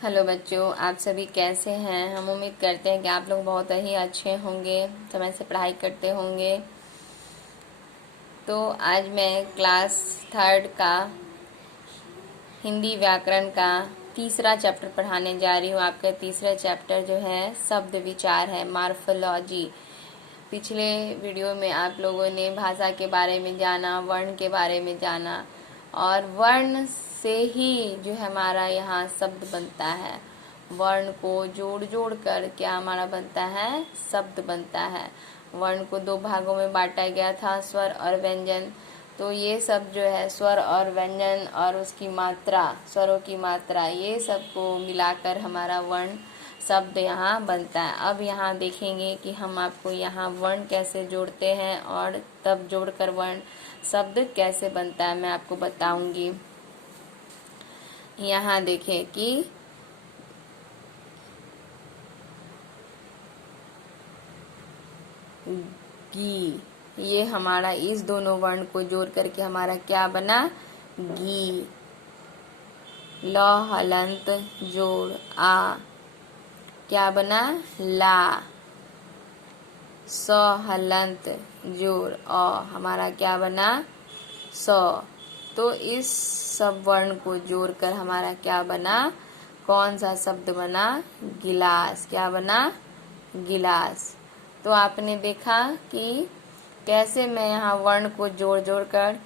Hello बच्चों, आप सभी कैसे हैं। हम उम्मीद करते हैं कि आप लोग बहुत ही अच्छे होंगे, समय से पढ़ाई करते होंगे। तो आज मैं क्लास थर्ड का हिंदी व्याकरण का तीसरा चैप्टर पढ़ाने जा रही हूँ। आपका तीसरा चैप्टर जो है शब्द विचार है, मार्फोलॉजी। पिछले वीडियो में आप लोगों ने भाषा के बारे में जाना, वर्ण के बारे में जाना, और वर्ण से ही जो है हमारा यहाँ शब्द बनता है। वर्ण को जोड़ जोड़ कर क्या हमारा बनता है, शब्द बनता है। वर्ण को दो भागों में बांटा गया था, स्वर और व्यंजन। तो ये सब जो है स्वर और व्यंजन और उसकी मात्रा, स्वरों की मात्रा, ये सब को मिलाकर हमारा वर्ण शब्द यहाँ बनता है। अब यहाँ देखेंगे कि हम आपको यहाँ वर्ण कैसे जोड़ते हैं और तब जोड़कर वर्ण शब्द कैसे बनता है मैं आपको बताऊंगी। यहाँ देखें कि गी, ये हमारा इस दोनों वर्ण को जोड़ करके हमारा क्या बना, गी। ल हलंत जोड़ आ, क्या बना, ला। स हलंत जोड़ अ, हमारा क्या बना, स। तो इस सब वर्ण को जोड़कर हमारा क्या बना, कौन सा शब्द बना, गिलास। क्या बना, गिलास। तो आपने देखा कि कैसे मैं यहाँ वर्ण को जोड़ जोड़ कर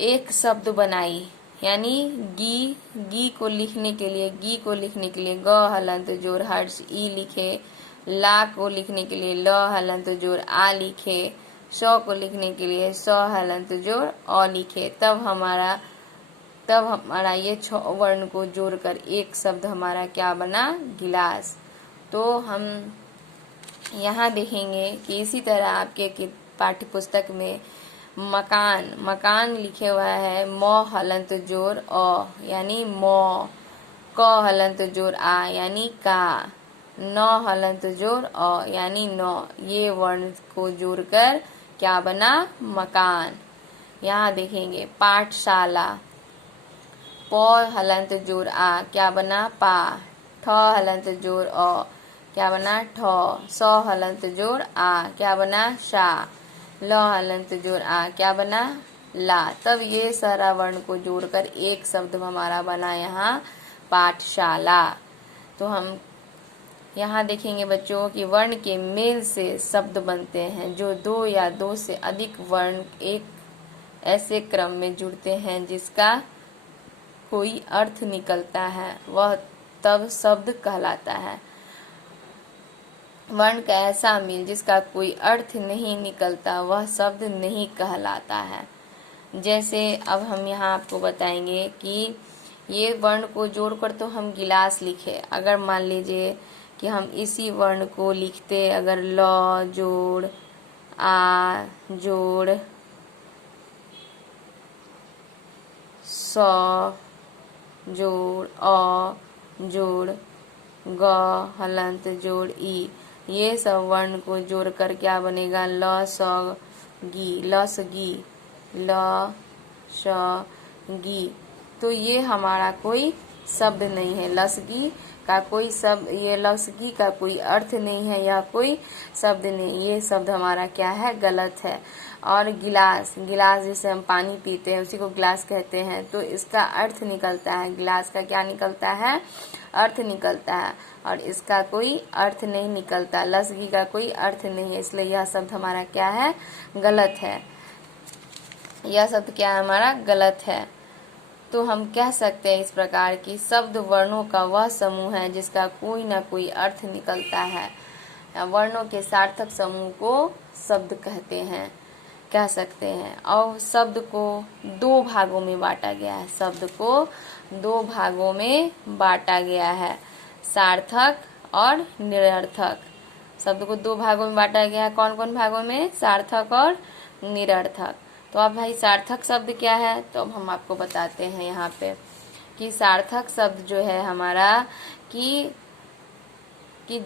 एक शब्द बनाई। यानी गी को लिखने के लिए, ग हलंत जोड़ हर्ष ई लिखे। ला को लिखने के लिए ल हलंत जोड़ आ लिखे। श को लिखने के लिए स हलंत जोड़ अ लिखे। तब हमारा ये 6 वर्ण को जोड़कर एक शब्द हमारा क्या बना, गिलास। तो हम यहाँ देखेंगे कि इसी तरह आपके पाठ्य पुस्तक में मकान लिखे हुआ है म हलंत जोड़ अ यानी मौ। क हलंत जोड़ आ यानी का। न हलंत जोड़ अ यानी नौ। ये वर्ण को जोड़कर क्या बना, मकान। यहाँ देखेंगे पाठशाला, प हलंत जोड़ आ क्या बना, पा। ठ हलंत जोड़ अ क्या बना, ठ। स हलंत जोड़ आ क्या बना, शा। ल हलंत जोड़ आ क्या बना, ला। तब ये सारा वर्ण को जोड़कर एक शब्द हमारा बना यहाँ पाठशाला। तो हम यहाँ देखेंगे बच्चों कि वर्ण के मेल से शब्द बनते हैं। जो दो या दो से अधिक वर्ण एक ऐसे क्रम में जुड़ते हैं जिसका कोई अर्थ निकलता है, वह तब शब्द कहलाता है। वर्ण का ऐसा मेल जिसका कोई अर्थ नहीं निकलता, वह शब्द नहीं कहलाता है। जैसे अब हम यहाँ आपको बताएंगे कि ये वर्ण को जोड़कर तो हम गिलास लिखे। अगर मान लीजिए कि हम इसी वर्ण को लिखते, अगर ल जोड़ आ जोड़ स जोड़ अ जोड़ ग हलंत जोड़ ई, ये सब वर्ण को जोड़कर क्या बनेगा, ल स गी, लस गी, ल श गी। तो ये हमारा कोई शब्द नहीं है। लसगी का कोई शब्द, ये लसगी का कोई अर्थ नहीं है, यह कोई शब्द नहीं। ये शब्द हमारा क्या है, गलत है। और गिलास जिसे हम पानी पीते हैं उसी को गिलास कहते हैं। तो इसका अर्थ निकलता है, गिलास का क्या निकलता है, अर्थ निकलता है। और इसका कोई अर्थ नहीं निकलता, लसगी का कोई अर्थ नहीं है। इसलिए यह शब्द हमारा क्या है, गलत है। यह शब्द क्या है, हमारा गलत है। तो हम कह सकते हैं इस प्रकार की शब्द वर्णों का वह समूह है जिसका कोई ना कोई अर्थ निकलता है। वर्णों के सार्थक समूह को शब्द कहते हैं, कह सकते हैं। और शब्द को दो भागों में बांटा गया है, शब्द को दो भागों में बांटा गया है, सार्थक और निरर्थक। शब्द को दो भागों में बांटा गया है, कौन कौन भागों में, सार्थक और निरर्थक। तो अब भाई सार्थक शब्द क्या है, तो अब हम आपको बताते हैं यहाँ पे कि सार्थक शब्द जो है हमारा कि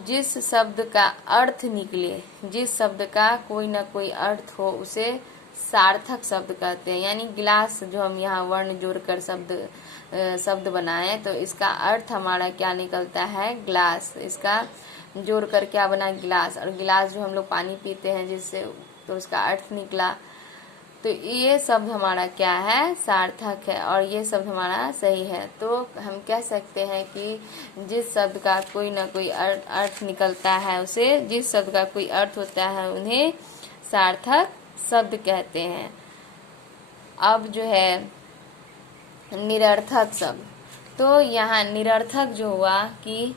जिस शब्द का अर्थ निकले, जिस शब्द का कोई ना कोई अर्थ हो, उसे सार्थक शब्द कहते हैं। यानी गिलास जो हम यहाँ वर्ण जोड़कर शब्द बनाए तो इसका अर्थ हमारा क्या निकलता है, ग्लास। इसका जोड़कर क्या बना, गिलास। और गिलास जो हम लोग पानी पीते हैं जिससे, तो उसका अर्थ निकला। तो ये शब्द हमारा क्या है, सार्थक है, और ये शब्द हमारा सही है। तो हम कह सकते हैं कि जिस शब्द का कोई ना कोई अर्थ निकलता है उसे, जिस शब्द का कोई अर्थ होता है उन्हें सार्थक शब्द कहते हैं। अब जो है निरर्थक शब्द, तो यहाँ निरर्थक जो हुआ कि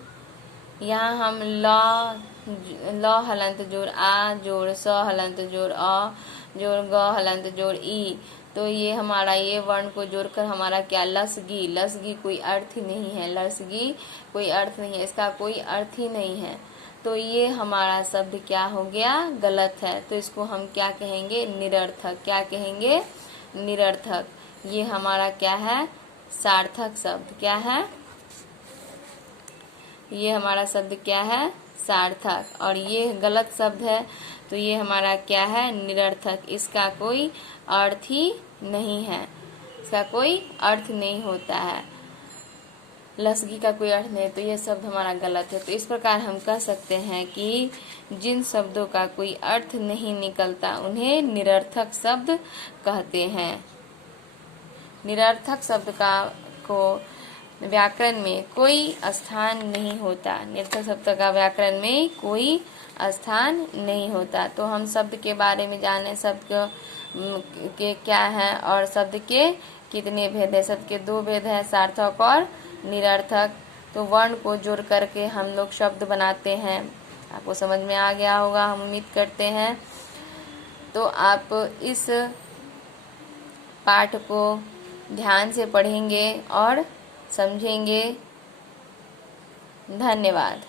यहाँ हम ल हलंत जोड़ आ जोड़ स हलंत जोड़ अ जोड़ ग हलंत जोड़ ई, तो ये हमारा ये वर्ण को जोड़कर हमारा क्या, लसगी। लसगी कोई अर्थ ही नहीं है, लसगी कोई अर्थ नहीं है, इसका कोई अर्थ ही नहीं है। तो ये हमारा शब्द क्या हो गया, गलत है। तो इसको हम क्या कहेंगे, निरर्थक। क्या कहेंगे, निरर्थक। ये हमारा क्या है, सार्थक शब्द। क्या है, ये हमारा शब्द क्या है, सार्थक। और ये गलत शब्द है, तो ये हमारा क्या है, निरर्थक। इसका कोई अर्थ ही नहीं है, इसका कोई अर्थ नहीं होता है, लसगी का कोई अर्थ नहीं। तो ये शब्द हमारा गलत है। तो इस प्रकार हम कह सकते हैं कि जिन शब्दों का कोई अर्थ नहीं निकलता उन्हें निरर्थक शब्द कहते हैं। निरर्थक शब्द को व्याकरण में कोई स्थान नहीं होता। निरर्थक शब्द का व्याकरण में कोई स्थान नहीं होता। तो हम शब्द के बारे में जाने, शब्द के क्या है और शब्द के कितने भेद है। शब्द के 2 भेद है, सार्थक और निरर्थक। तो वर्ण को जोड़ करके हम लोग शब्द बनाते हैं। आपको समझ में आ गया होगा, हम उम्मीद करते हैं। तो आप इस पाठ को ध्यान से पढ़ेंगे और समझेंगे। धन्यवाद।